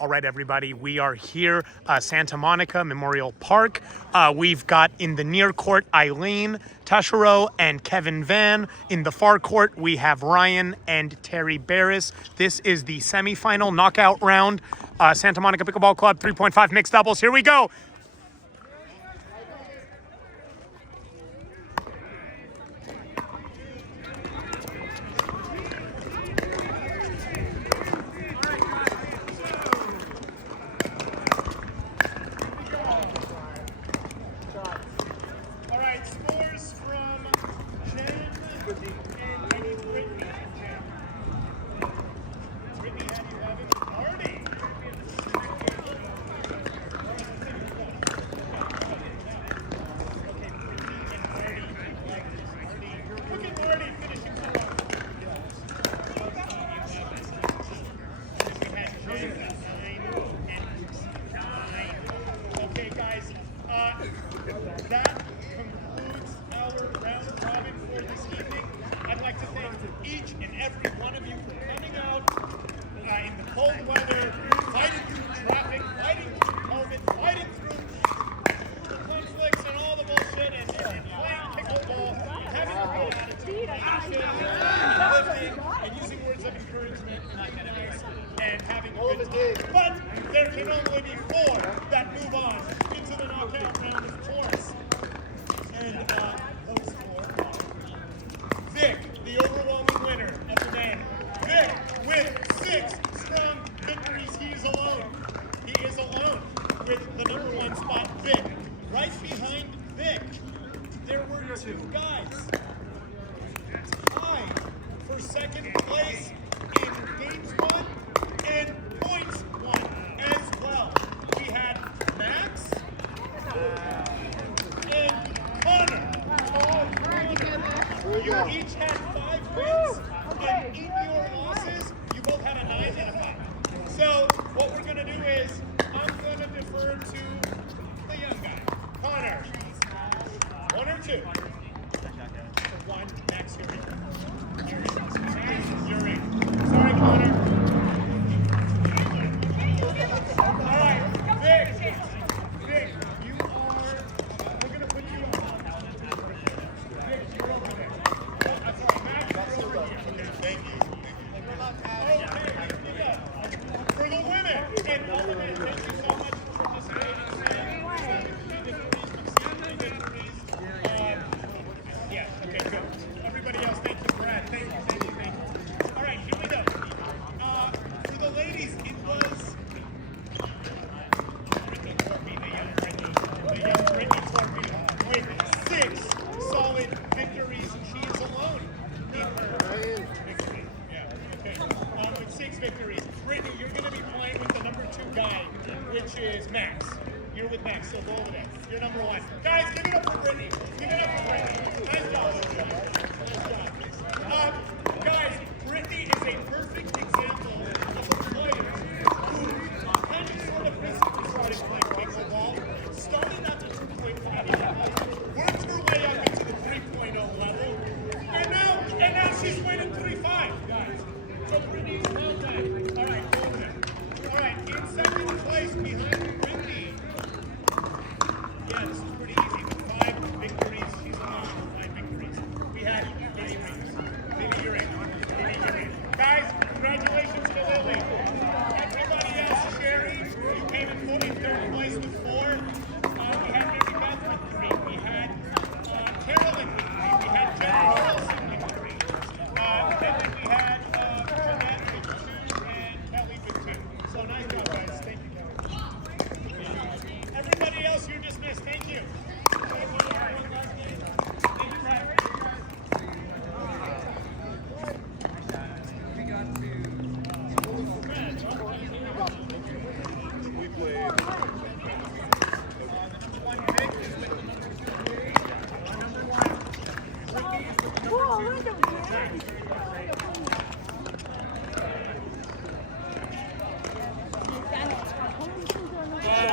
All right, everybody, we are here, Santa Monica Memorial Park. We've got in the near court, Eileen Taschereau and Kevin Van. In the far court, we have Ryan and Terry Berris. This is the semifinal knockout round. Santa Monica Pickleball Club 3.5 mixed doubles. Here we go. That concludes our round robin for this evening. I'd like to thank each and every one of you for coming out in the cold weather, fighting through traffic, fighting through COVID, fighting through the conflicts and all the bullshit, and playing pickleball, having a good attitude, and using words of encouragement and having a good time. But there can only be 4 that move on into the knockout round, of course. And those 4 are Vic, the overwhelming winner of the day. Vic, with 6 strong victories, he is alone. He is alone with the number 1 spot, Vic. Right behind Vic, there were 2 guys tied for second place in games 1 and points 1 as well. We had Max and Connor. You each had 5 wins, and in your losses, you both had a 9 and a 5. So what we're going to do is, I'm going to defer to the young guy, Connor. 1 or 2? 1, Max, you're in. You're in. Sorry, Connor. All right, Vic, you are, we're going to put you on. Vic, you're over there. Oh, I'm sorry, Max, you're over here. Okay, thank you. Okay, for the women, and all the men, thank you so much for participating. Yeah, okay, good. Everybody else, thank you, Brad. Thank you. All right, here we go. For the ladies, it was Brittany Corby with 6 solid victories. She is alone in her victory. Yeah, okay. With 6 victories. Brittany, you're going to be playing with the number 2 guy, which is Max. You're with Max, so go over there. You're number 1. Guys, give it up for Brittany. Give it up for Brittany. Nice job. Guys, Brittany is a perfect example of a player who kind of sort of recently started playing pickleball, started at the 2.5 level, worked her way up into the 3.0 level, and now she's winning 3.5, guys. So Brittany's well done. All right, go over there. All right, in second place behind Brittany. Yeah, this is pretty easy. With 5 victories, she's alone. 5 victories. We had maybe you're in. Guys, congratulations to Lily. Everybody else, Sherry, you came in 3rd place with 4. We had Mary Beth with 3. We had Carolyn with 3. We had Jenny Wilson with 3. And then we had Jeanette with 2 and Kelly with 2. So nice job, guys. Thank you, Kelly. Everybody else, you're dismissed. Thank you.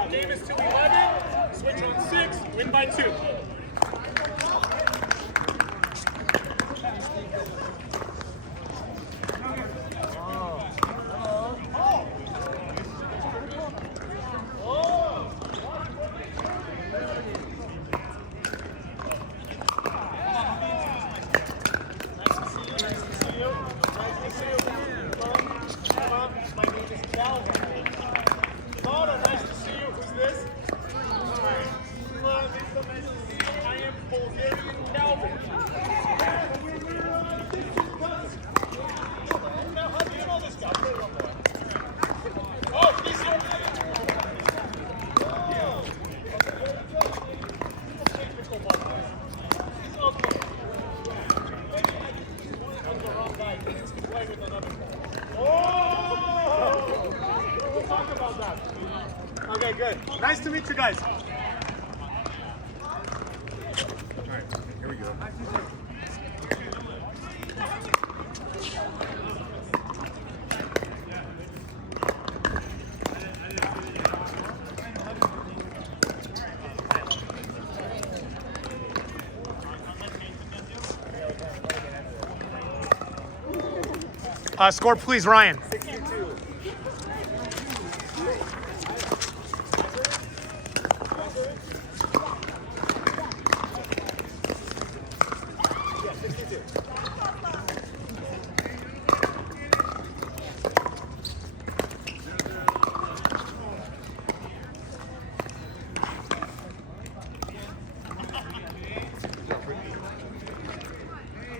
Game is 2-11. Switch on 6. Win by 2. Oh. Okay, good. Nice to meet you guys. Here we go. Score, please, Ryan. 62.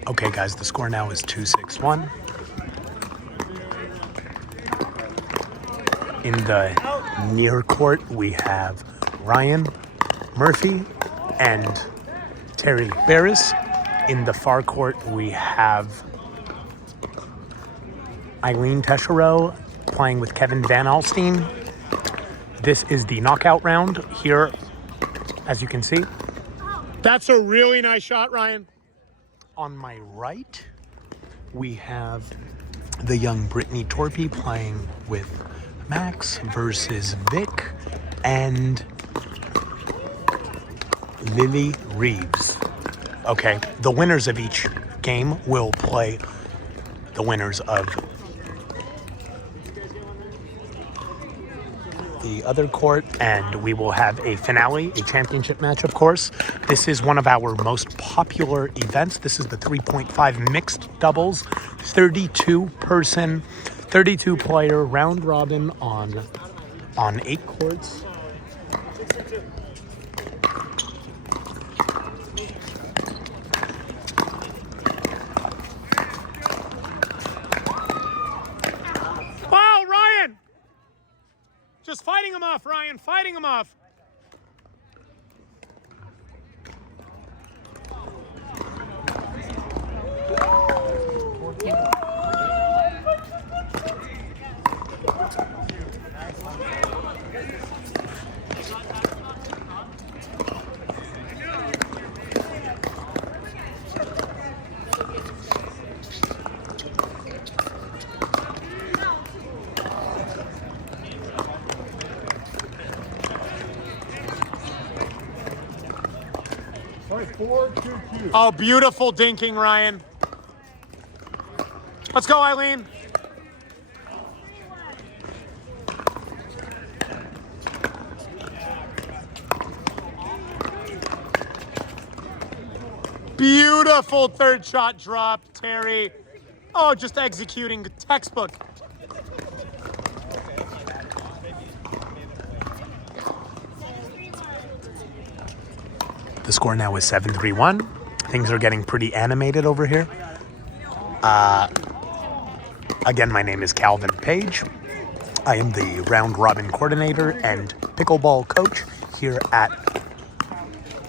Okay, guys, the score now is 2-6-1. In the near court, we have Ryan Murphy and Terry Berris. In the far court, we have Eileen Tescherow playing with Kevin Van Alstine. This is the knockout round here, as you can see. That's a really nice shot, Ryan. On my right, we have the young Brittany Torpy playing with Max versus Vic and Lily Reeves. Okay, the winners of each game will play the winners of the other court, and we will have a finale, a championship match, of course. This is one of our most popular events. This is the 3.5 mixed doubles, 32 player round robin on 8 courts. Wow, Ryan! Just fighting him off, Ryan, fighting him off. Sorry, 4-2-2. Oh, beautiful dinking, Ryan. Let's go, Eileen. Beautiful third shot drop, Terry. Oh, just executing textbook. The score now is 7-3-1. Things are getting pretty animated over here. Again, my name is Calvin Page. I am the round robin coordinator and pickleball coach here at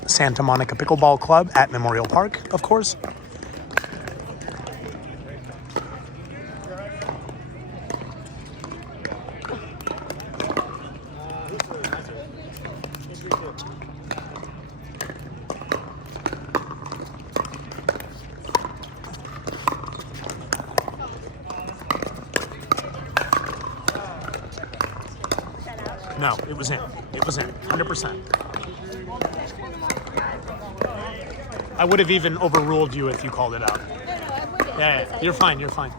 Santa Monica Pickleball Club at Memorial Park, of course. No, it was in. It was in, 100%. I would have even overruled you if you called it out. No, I wouldn't. Yeah, you're fine, you're fine.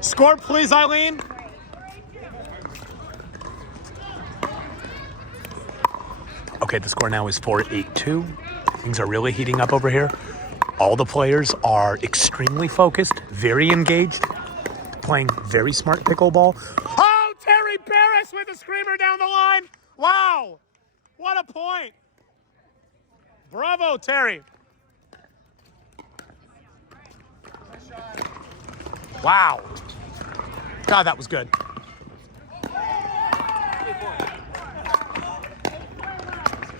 Score, please, Eileen. Okay, the score now is 4-8-2. Things are really heating up over here. All the players are extremely focused, very engaged. playing very smart pickleball. Oh, Terry Berris with a screamer down the line. Wow. What a point. Bravo, Terry. Wow. God, that was good.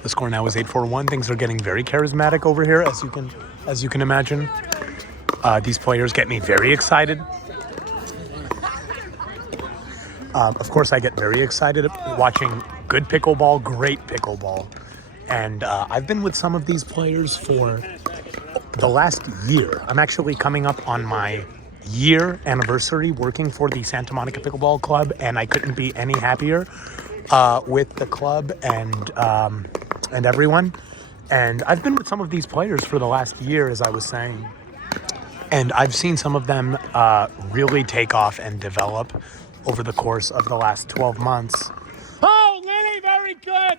The score now is 8-4-1. Things are getting very charismatic over here, as you can imagine. These players get me very excited. Of course, I get very excited watching good pickleball, great pickleball. And I've been with some of these players for the last year. I'm actually coming up on my year anniversary working for the Santa Monica Pickleball Club, and I couldn't be any happier with the club and everyone. And I've been with some of these players for the last year, as I was saying. And I've seen some of them really take off and develop over the course of the last 12 months. Oh, Lily, very good.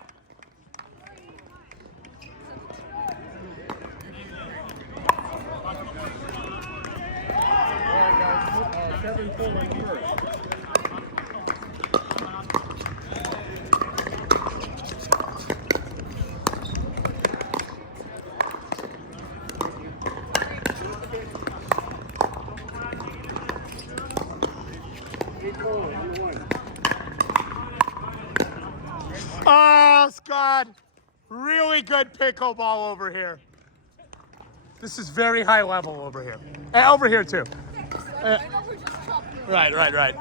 Oh, Scott, really good pickleball over here. This is very high level over here. Over here too. Right.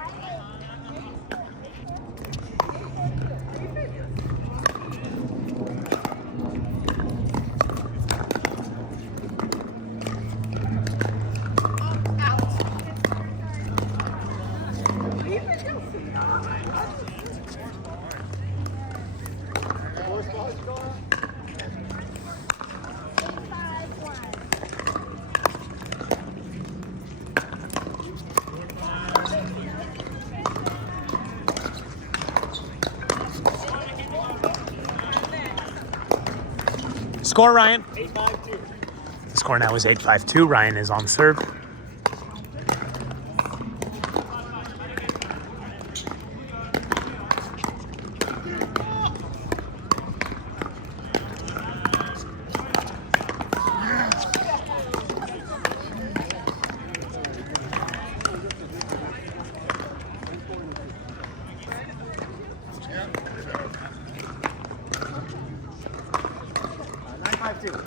Score, Ryan? 8-5-2. The score now is 8-5-2. Ryan is on serve. Thank you.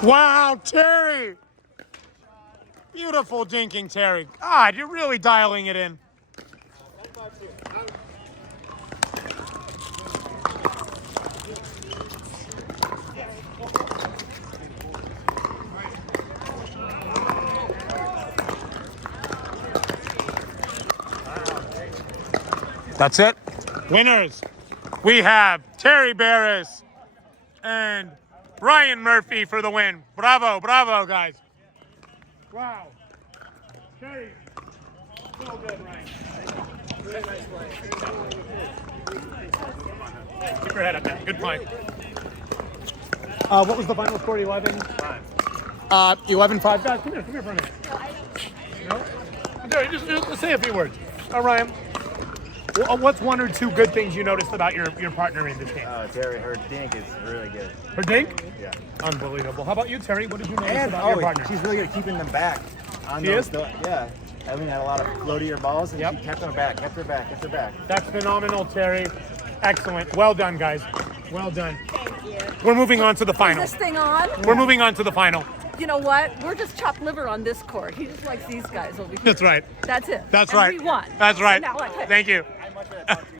Wow, Terry! Beautiful dinking, Terry. God, you're really dialing it in. That's it. Winners. We have Terry Berris and Ryan Murphy for the win. Bravo, bravo, guys. Wow. Terry, so good, Ryan. Really nice play. Keep your head up, man. Good play. What was the final score? 11-5. 11-5. Guys, come here for a minute. No? Terry, just say a few words. Ryan, what's one or two good things you noticed about your partner in this game? Terry, her dink is really good. Her dink? Yeah. Unbelievable. How about you, Terry? What did you notice about your partner? She's really good at keeping them back. She is? Yeah. Eileen had a lot of floatier balls, and she kept them back, kept her back. That's phenomenal, Terry. Excellent. Well done, guys. Well done. Thank you. We're moving on to the final. Is this thing on? We're moving on to the final. You know what? We're just chopped liver on this court. He just likes these guys over here. That's right. That's it. That's And right. we won. That's right. So now what? Thank you.